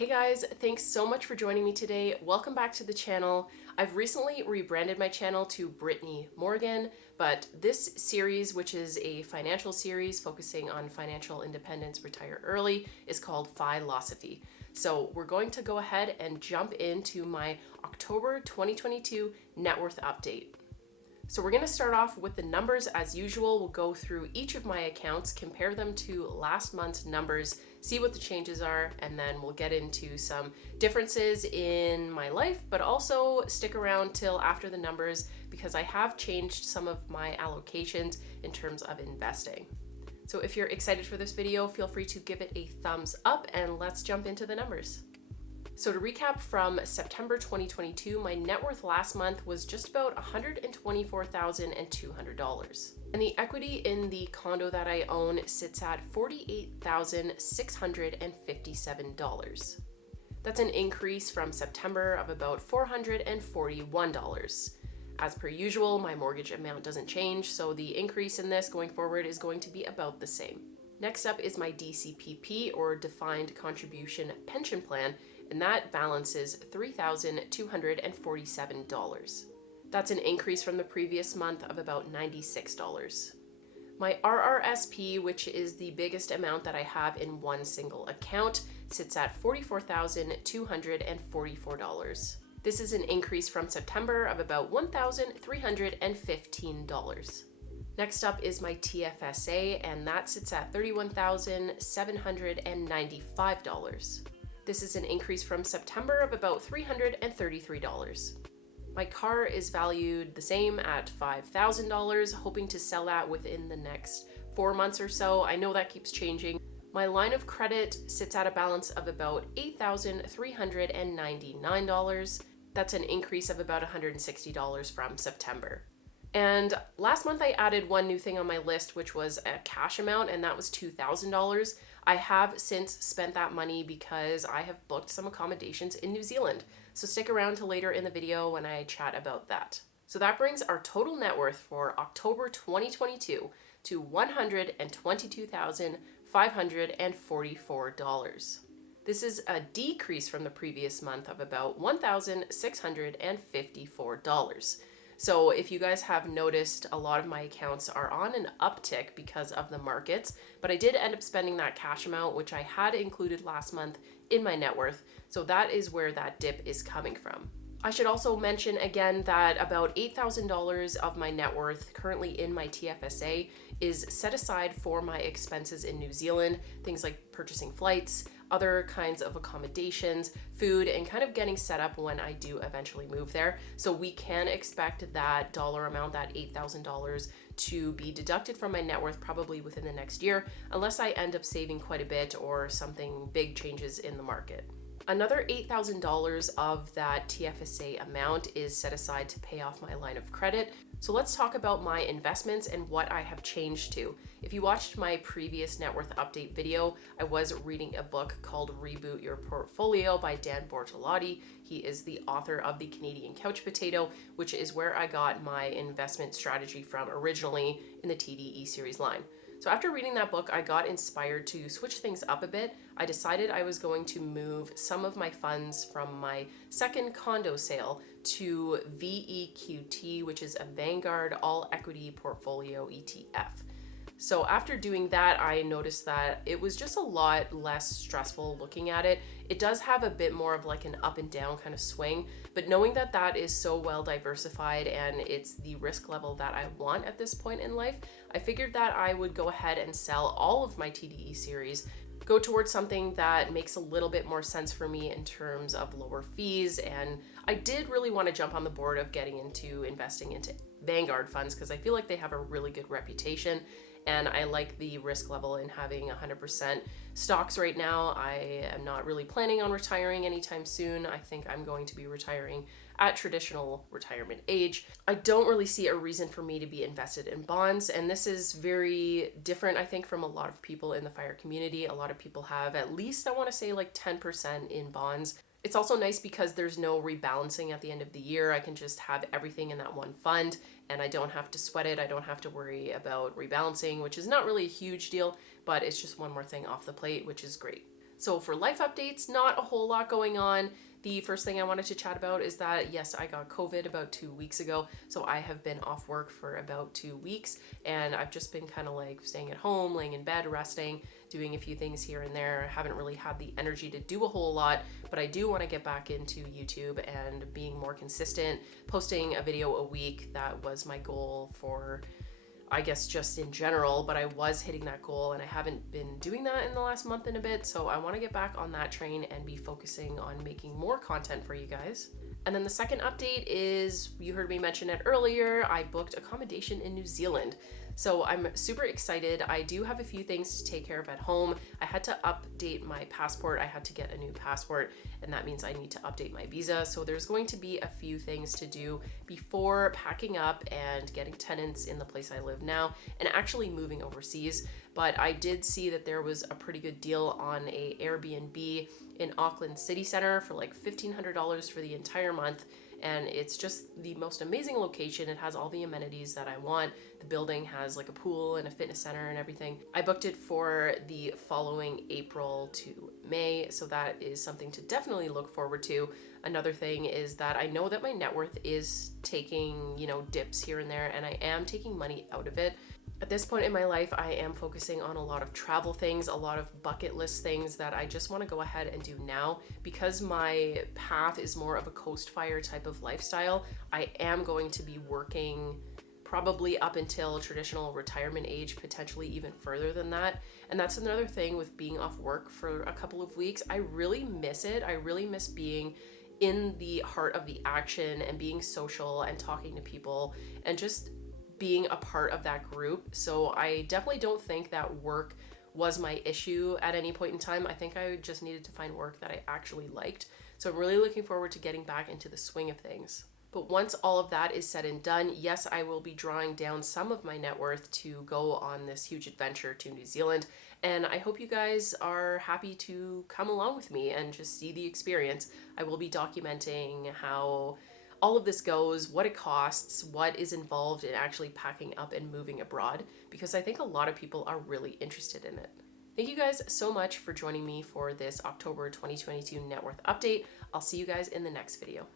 Hey guys, thanks so much for joining me today. Welcome back to the channel. I've recently rebranded my channel to Brittany Morgan, but this series, which is a financial series focusing on financial independence, retire early, is called Philosophy. So we're going to go ahead and jump into my October 2022 net worth update. So we're going to start off with the numbers as usual. We'll go through each of my accounts, compare them to last month's numbers, see what the changes are, and then we'll get into some differences in my life, but also stick around till after the numbers because I have changed some of my allocations in terms of investing. So if you're excited for this video, feel free to give it a thumbs up and let's jump into the numbers. So to recap from September 2022, my net worth last month was just about $124,200. And the equity in the condo that I own sits at $48,657. That's an increase from September of about $441. As per usual, my mortgage amount doesn't change, so the increase in this going forward is going to be about the same. Next up is my DCPP, or Defined Contribution Pension Plan, and that balance is $3,247. That's an increase from the previous month of about $96. My RRSP, which is the biggest amount that I have in one single account, sits at $44,244. This is an increase from September of about $1,315. Next up is my TFSA, and that sits at $31,795. This is an increase from September of about $333. My car is valued the same at $5,000, hoping to sell that within the next 4 months or so. I know that keeps changing. My line of credit sits at a balance of about $8,399. That's an increase of about $160 from September. And last month I added one new thing on my list, which was a cash amount, and that was $2,000. I have since spent that money because I have booked some accommodations in New Zealand. So stick around till later in the video when I chat about that. So that brings our total net worth for October 2022 to $122,544. This is a decrease from the previous month of about $1,654. So if you guys have noticed, a lot of my accounts are on an uptick because of the markets, but I did end up spending that cash amount, which I had included last month, in my net worth. So that is where that dip is coming from. I should also mention again that about $8,000 of my net worth currently in my TFSA is set aside for my expenses in New Zealand, things like purchasing flights, other kinds of accommodations, food, and kind of getting set up when I do eventually move there. So we can expect that dollar amount, that $8,000, to be deducted from my net worth probably within the next year, unless I end up saving quite a bit or something big changes in the market. Another $8,000 of that TFSA amount is set aside to pay off my line of credit. So let's talk about my investments and what I have changed to. If you watched my previous net worth update video, I was reading a book called Reboot Your Portfolio by Dan Bortolotti. He is the author of The Canadian Couch Potato, which is where I got my investment strategy from originally in the TDE series line. So after reading that book, I got inspired to switch things up a bit. I decided I was going to move some of my funds from my second condo sale to VEQT, which is a Vanguard All Equity Portfolio ETF. So after doing that, I noticed that it was just a lot less stressful looking at it. It does have a bit more of like an up and down kind of swing, but knowing that that is so well diversified and it's the risk level that I want at this point in life, I figured that I would go ahead and sell all of my TDE series, go towards something that makes a little bit more sense for me in terms of lower fees. And I did really want to jump on the board of getting into investing into Vanguard funds because I feel like they have a really good reputation. And I like the risk level in having 100% stocks right now. I am not really planning on retiring anytime soon. I think I'm going to be retiring at traditional retirement age. I don't really see a reason for me to be invested in bonds, and this is very different, I think, from a lot of people in the FIRE community. A lot of people have at least, I want to say, like 10% in bonds. It's also nice because there's no rebalancing at the end of the year. I can just have everything in that one fund and I don't have to sweat it. I don't have to worry about rebalancing, which is not really a huge deal, but it's just one more thing off the plate, which is great. So for life updates, not a whole lot going on. The first thing I wanted to chat about is that, yes, I got COVID about 2 weeks ago. So I have been off work for about 2 weeks, and I've just been kind of like staying at home, laying in bed, resting, doing a few things here and there. I haven't really had the energy to do a whole lot, but I do want to get back into YouTube and being more consistent, posting a video a week. That was my goal for, I guess, just in general, but I was hitting that goal and I haven't been doing that in the last month and a bit. So I want to get back on that train and be focusing on making more content for you guys. And then the second update is, you heard me mention it earlier, I booked accommodation in New Zealand. So I'm super excited. I do have a few things to take care of at home. I had to update my passport. I had to get a new passport, and that means I need to update my visa. So there's going to be a few things to do before packing up and getting tenants in the place I live now and actually moving overseas. But I did see that there was a pretty good deal on a Airbnb in Auckland City Center for like $1,500 for the entire month. And it's just the most amazing location. It has all the amenities that I want. The building has like a pool and a fitness center and everything. I booked it for the following April to May, so that is something to definitely look forward to. Another thing is that I know that my net worth is taking, dips here and there, and I am taking money out of it. At this point in my life, I am focusing on a lot of travel things, a lot of bucket list things that I just want to go ahead and do now. Because my path is more of a coast fire type of lifestyle, I am going to be working probably up until traditional retirement age, potentially even further than that. And that's another thing with being off work for a couple of weeks. I really miss it. I really miss being in the heart of the action and being social and talking to people and just being a part of that group. So I definitely don't think that work was my issue at any point in time. I think I just needed to find work that I actually liked. So I'm really looking forward to getting back into the swing of things. But once all of that is said and done, yes, I will be drawing down some of my net worth to go on this huge adventure to New Zealand. And I hope you guys are happy to come along with me and just see the experience. I will be documenting how all of this goes, what it costs, what is involved in actually packing up and moving abroad, because I think a lot of people are really interested in it. Thank you guys so much for joining me for this October 2022 net worth update. I'll see you guys in the next video.